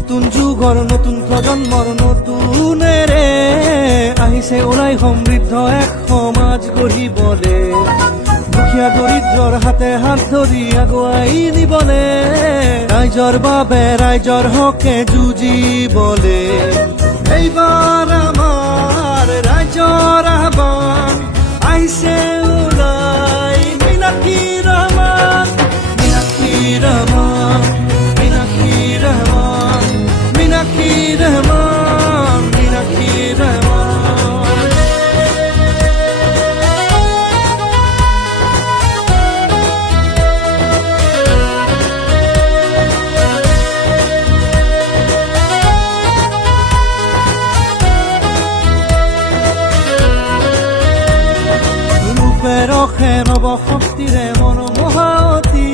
নতুন যুগৰ নতুন প্ৰজন্মৰ নতুনেৰে আহিছে ওলাই সমৃদ্ধ এক সমাজ গঢ়িবলে দুখীয়া দৰিদ্ৰৰ হাতে হাত ধৰি আগুৱাই নিবলে ৰাইজৰ বাবে ৰাইজৰ হকে যুঁজিবলে এইবাৰ আমাৰ ৰাইজৰ আহ্বান আহিছে ওলাই মীনাক্ষী ৰহমান মীনাক্ষী ৰহমান মীনাক্ষী ৰহমান মীনাক্ষী ৰহমান মীনাক্ষী ৰহমান ৰখে নৱশক্তিৰে মনোমোহা অতি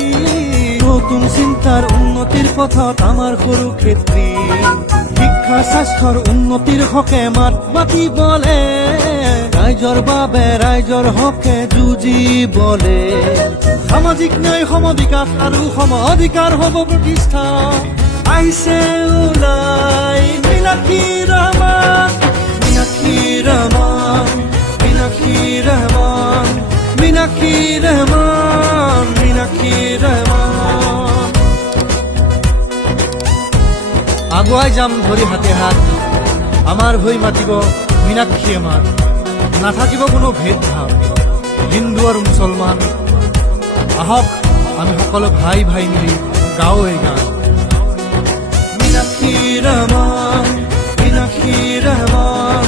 নতুন চিন্তাৰ উন্নতিৰ পথত আমাৰ সৰু ক্ষেত্ৰী শিক্ষা স্বাস্থ্যৰ উন্নতিৰ হকে মাত মাতিবলে ৰাইজৰ বাবে ৰাইজৰ হকে যুঁজিবলে সামাজিক ন্যায় সমবিকাশ আৰু সম অধিকাৰ হ'ব প্ৰতিষ্ঠা আহিছে ওলাই মীনাক্ষী ৰহমান মীনাক্ষী ৰহমান মীনাক্ষী ৰহমান মীনাক্ষী রহমান মীনাক্ষী রহমান আগুৱাই যাম ধৰি হাতে হাত আমাৰ হৈ মাতিব মীনাক্ষী আমাৰ নাথাকিব কোনো ভেদভাৱ হিন্দু আৰু মুছলমান আহক আমি সকলো ভাই ভাই মিলি গাওঁ এই গান মীনাক্ষী ৰহমান মীনাক্ষী ৰহমান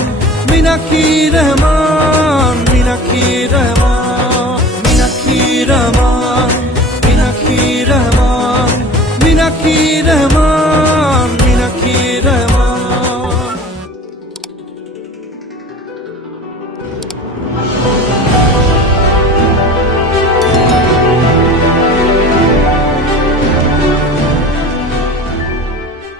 মীনাক্ষী ৰহমান